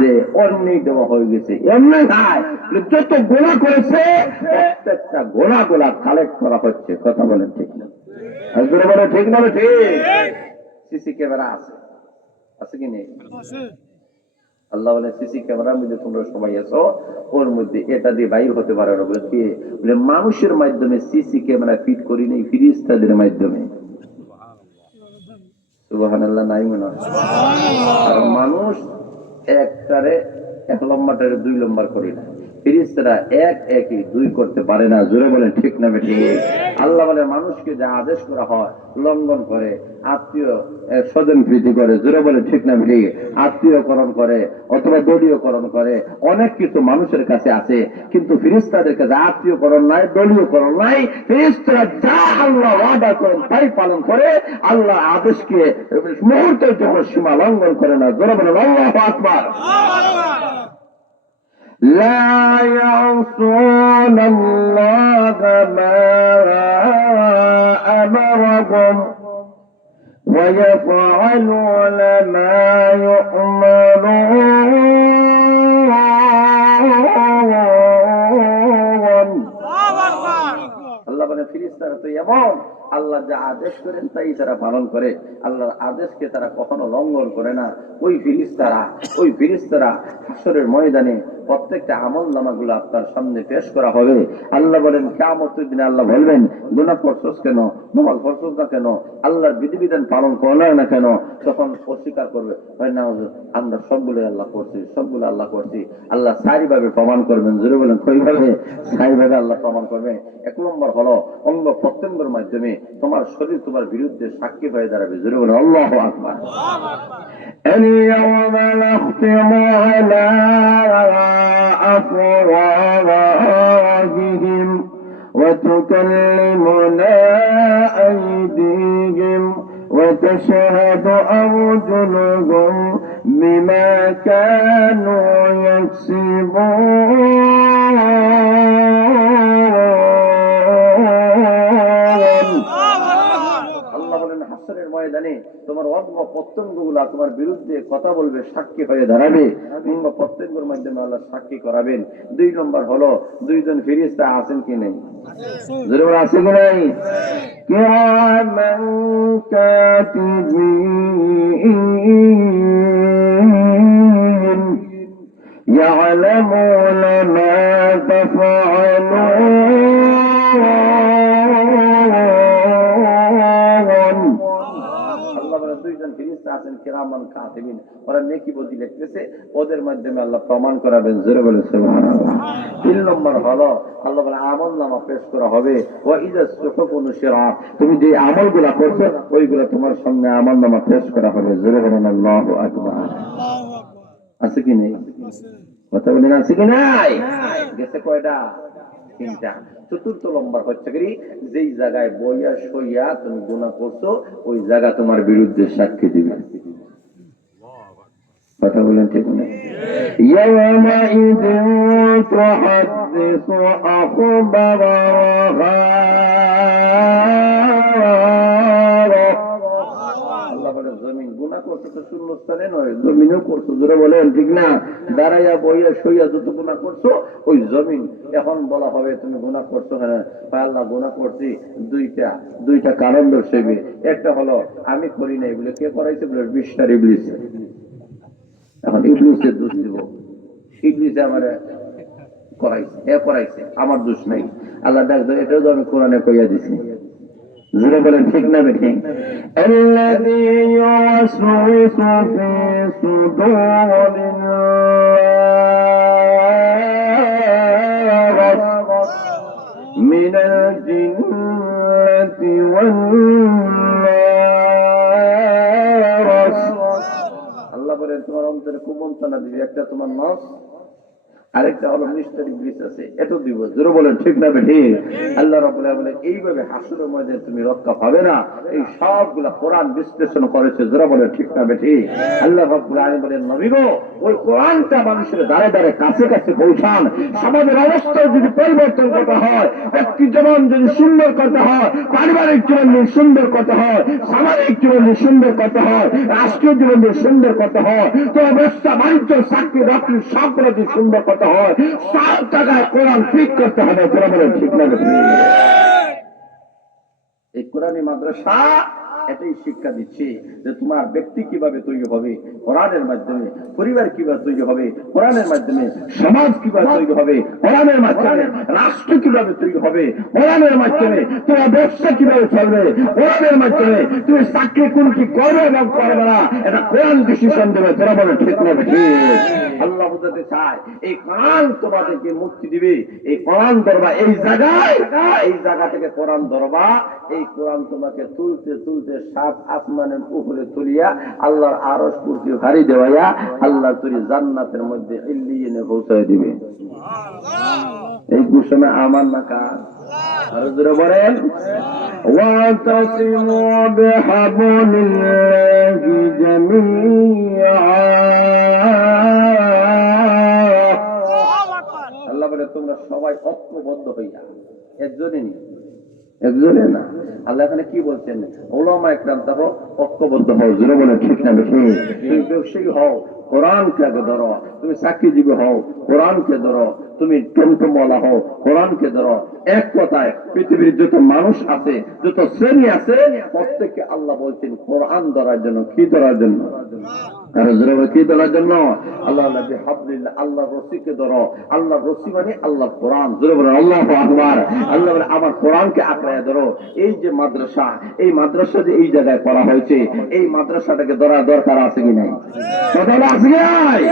যে অন্যই দেওয়া হয়ে গেছে, এমনি নাই, যত গোনা করেছে প্রত্যেকটা গোনা গোলা কালেক্ট করা হচ্ছে। কথা বলেন ঠিক না? বলে ঠিক না? ঠিক। সিসি ক্যামেরা আছে, আছে কি নেই? আল্লাহ বলে সিসি ক্যামেরার মধ্যে তোমরা সবাই আছো, ওর মধ্যে এটা দিয়ে বাইর হতে পারে না। বলে কি? বলে মানুষের মাধ্যমে সিসি ক্যামেরা ফিট করি নেই, ফিরিস্তাদের মাধ্যমে। সুবহানাল্লাহ নাই মনে হয়? আর মানুষ একটারে 1 লম্বাটারে 2 লম্বার করি না, ফিরিস্তারা একই 2 করতে পারে না। জোরে বলেন ঠিক না বেঠিক? আল্লাহ বলে মানুষকে যা আদেশ করা হয় লঙ্ঘন করে, আত্মীয় স্বজন প্রীতি করে, জোরে বলে ঠিক না বেঠিক? আত্মীয়করণ করে অথবা দলীয়করণ করে, অনেক কিছু মানুষের কাছে আছে, কিন্তু ফিরিস্তাদের কাছে আত্মীয়করণ নাই, দলীয়করণ নাই। ফিরিস্তারা যা আল্লাহ ওয়াদা করেন তাই পালন করে, আল্লাহ আদেশকে মুহূর্তের জন্য সীমা লঙ্ঘন করে না। জোরে বলেন আল্লাহু আকবার। لا يعصون الله ما أمرهم ويفعلون ما يؤمرون। আল্লাহ বলে ফিরিস্তারা তো এমন, আল্লাহ যা আদেশ করেন তাই তারা পালন করে, আল্লাহর আদেশকে তারা কখনো লঙ্ঘন করে না। ওই ফিরিস্তারা হাসরের ময়দানে প্রত্যেকটা আমল নামাগুলো আপনার সামনে পেশ করা হবে। আল্লাহ বলেন কিয়ামতের দিনে আল্লাহ বলবেন গুনাহ করছস কেন, নামাজ পড়ছস না কেন, আল্লাহর বিধিবিধান পালন করলে না কেন? তখন অস্বীকার করবে, হয় না আমরা সবগুলো আল্লাহ করছি, সবগুলো আল্লাহ করছি। আল্লাহ সারিভাবে প্রমাণ করবেন। জোরে বলেন কইভাবে? সারিভাবে আল্লাহ প্রমাণ করবে। 1 নম্বর হলো অঙ্গ প্রত্যঙ্গের মাধ্যমে তোমার শরীর তোমার বিরুদ্ধে সাক্ষী হয়ে দাঁড়াবে। জোরে বলেন আল্লাহু আকবার। اليوم نختم على أفواههم وتكلمنا أيديهم وتشهد أرجلهم بما كانوا يكسبون। ময়দানে তোমার অঙ্গ প্রত্যঙ্গগুলা তোমার বিরুদ্ধে কথা বলবে, সাক্ষী হয়ে দাঁড়াবে। অঙ্গ প্রত্যঙ্গের মাধ্যমে আল্লাহ সাক্ষী করাবেন। 2 নম্বর হলো 2 জন ফেরেশতা আছেন কি নেই? জরুর আছে কি নাই? কিরামান কাতিবিন ইয়ালামুনা মা তাফআলুন। আছেন কিরামান কাতিবিন, ওরা নেকি বদি লিখতেছে, ওদের মাধ্যমে আল্লাহ প্রমাণ করাবেন। জোরে বলে সুবহানাল্লাহ। 3 নম্বর হলো আল্লাহ বলে আমলনামা পেশ করা হবে। ওয়া ইযা সুহুফু নুশিরাত, তুমি যে আমলগুলো করছো ওইগুলো তোমার সামনে আমলনামা পেশ করা হবে। জোরে বলেন আল্লাহু আকবার। আছে কি নেই? কথা বলেন আছে কি নাই? গেছে কয়টা? 3টা। 4র্থ নম্বর হচ্ছে কি, যেই জায়গায় বইয়া সইয়া তুমি গুনাহ করছো ওই জায়গা তোমার বিরুদ্ধে সাক্ষী দিবে। কথা বলেন ঠিক না? ইয়াওমা ইযিন তুহাদ্দিসু আখবারাহা। আল্লাহ বলে জমিন গুনাহ করছো তো শূন্যস্থানে নয়, জমিনও করছো। জোরে বলেন ঠিক না? দাঁড়াইয়া বইয়া সইয়া যত গুনাহ করছো ওই জমিন এখন বলা হবে তুমি গুনাহ করছো। হ্যাঁ আল্লাহ গুনাহ করছি, দুইটা কারণ দর্শাইবে। একটা হলো আমি করি নাই বলে, কে করাইছে বলে? বিশার ইবলিস। এখন ইবলিসের দোষ দিব, ইবলিসে আমারে করাইছে, করাইছে, আমার দোষ নাই। আল্লাহ ডাক দেয়, এটাও তো আমি কোরআনে কইয়া দিছি। জোরে বলেন ঠিক না বেঠিক? আল্লাযী ইউওয়াসওয়িসু ফি সুদুরিন নাস মিনাল জিন্নাতি ওয়ান নাস। আল্লাহ বলেন তোমার অন্তরে কুমন্ত্রণা দিবে, একটা তোমার নফস, আরেকটা হলো মিস্টার ইবলিস আছে, এত দিব। জোরে বলেন ঠিক না বেঠিক? আল্লাহ রাব্বুল আলামিন বলেন এইভাবে হাসরের ময়দানে তুমি রক্ষা পাবে না। এই সবগুলা কোরআন বিশ্লেষণ করেছে। জোরে বলেন ঠিক না বেঠিক? আল্লাহ রাব্বুল আলামিন বলেন নবী গো, ওই কোরআনটা মানুষের দ্বারে দ্বারে কাছে কাছে পৌঁছান। সমাজের অবস্থা যদি পরিবর্তন করতে হয়, ব্যক্তি জীবন যদি সুন্দর করতে হয়, পারিবারিক জীবন যদি সুন্দর করতে হয়, সামাজিক জীবন যদি সুন্দর করতে হয়, রাষ্ট্রীয় জীবন যদি সুন্দর করতে হয়, তো ব্যবসা বাণিজ্য চাকরি বাকরি সব প্রতি সুন্দর কথা হয়, 7 টাকায় কোরআন ঠিক করতে হবে। তোরা বলেন ঠিক না? এই কোরআনী মাদ্রাসা এটাই শিক্ষা দিচ্ছে যে তোমার ব্যক্তি কিভাবে তৈরি হবে কোরআনের মাধ্যমে, পরিবার কিভাবে তৈরি হবে কোরআনের মাধ্যমে, সমাজ কিভাবে তৈরি হবে কোরআনের মাধ্যমে, রাষ্ট্র কিভাবে তৈরি হবে কোরআনের মাধ্যমে, তোমার ব্যবসা কিভাবে চলবে কোরআনের মাধ্যমে, তুমি চাকরি কোনটি করবে এবং করবে না এটা কোরআন ডিসিশন দেবে। তোরা বলে ঠিক না? ঠিক। আল্লাহ বুঝাতে চায় এই কোরআন তোমাদেরকে মুক্তি দিবে। এই কোরআন ধরবা এই জায়গা থেকে কোরআন ধরবা, এই কোরআন তোমাকে তুলতে তুলতে 7 আসমানের উপরে তুলিয়া আল্লাহর আরশ কুরসি ভারী দেওয়াইয়া আল্লাহ তুই জান্নাতের মধ্যে ইল্লিয়িনে পৌঁছায় দিবে। এই ঘোষণা আমার না কার? আর জোরে বলেন ওয়াতাসিমু বিহাবলিল্লাহি জামিআ। আল্লাহ বলে তোমরা সবাই ঐক্যবদ্ধ হইয়া, একজনে না। আল্লাহ এখানে কি বলছেন? উলামা ইকরাম তাও ঐক্যবদ্ধ হও। জোরে বলে ঠিক না? তুমি ব্যবসায়ী হও, কোরআনকে আগে ধরো। তুমি চাকরিজীবী হও, কোরআনকে ধরো। তুমি টমটমওয়ালা হও, কোরআনকে ধরো। এক কথায় পৃথিবীর যত মানুষ আছে, যত শ্রেণী আছে, প্রত্যেককে আল্লাহ বলছেন কোরআন ধরার জন্য। কি ধরার জন্য? কি ধরার জন্য? আল্লাহ বিহাবলিল্লাহ, আল্লাহ রসিকে ধরো। আল্লাহ রসি মানে আল্লাহ কোরআন। জোরে বলেন আল্লাহু আকবার। আল্লাহ বলে আমার কোরআনকে আঁকড়ায় ধরো। এই যে মাদ্রাসা, এই মাদ্রাসা যে এই জায়গায় করা হয়েছে, এই মাদ্রাসাটাকে ধরার দরকার আছে কি নাই? কথা আছে কি নাই?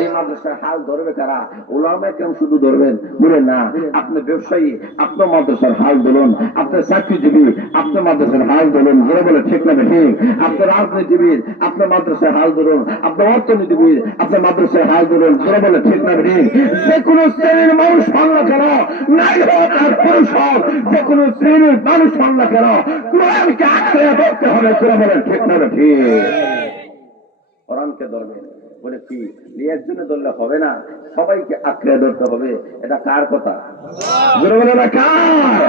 এই মাদ্রাসার হাল ধরবে কারা? উলামা ইকরাম শুধু ধরবেন? বলে না, আপনি ব্যবসায়ী, আপনার মাদ্রাসার হাল ধরুন। আপনার চাকরিজীবী, আপনার মাদ্রাসার হাল ধরুন। জোরে বলে ঠিক না? ঠিক। আপনার রাজনীতিবিদ, আপনার মাদ্রাসার হাল ধরুন। আপনার অর্থনীতিবিদ, আপনার মাদ্রাসার হাল ধরুন। জোরে বলে ঠিক না? ঠিক। যে কোনো শ্রেণীর মানুষ হন না কেন, নারী হোক আর পুরুষ হোক, যে কোনো শ্রেণীর মানুষ হন না কেন, কোরআনকে আঁকড়ে ধরতে হবে। জোরে বলে ঠিক না? ঠিক। কোরআনকে ধরবেন বলে কি একজনে ধরলে হবে না, সবাইকে আঁকড়ে ধরতে হবে। এটা কার কথা? জোরে বলে না কার?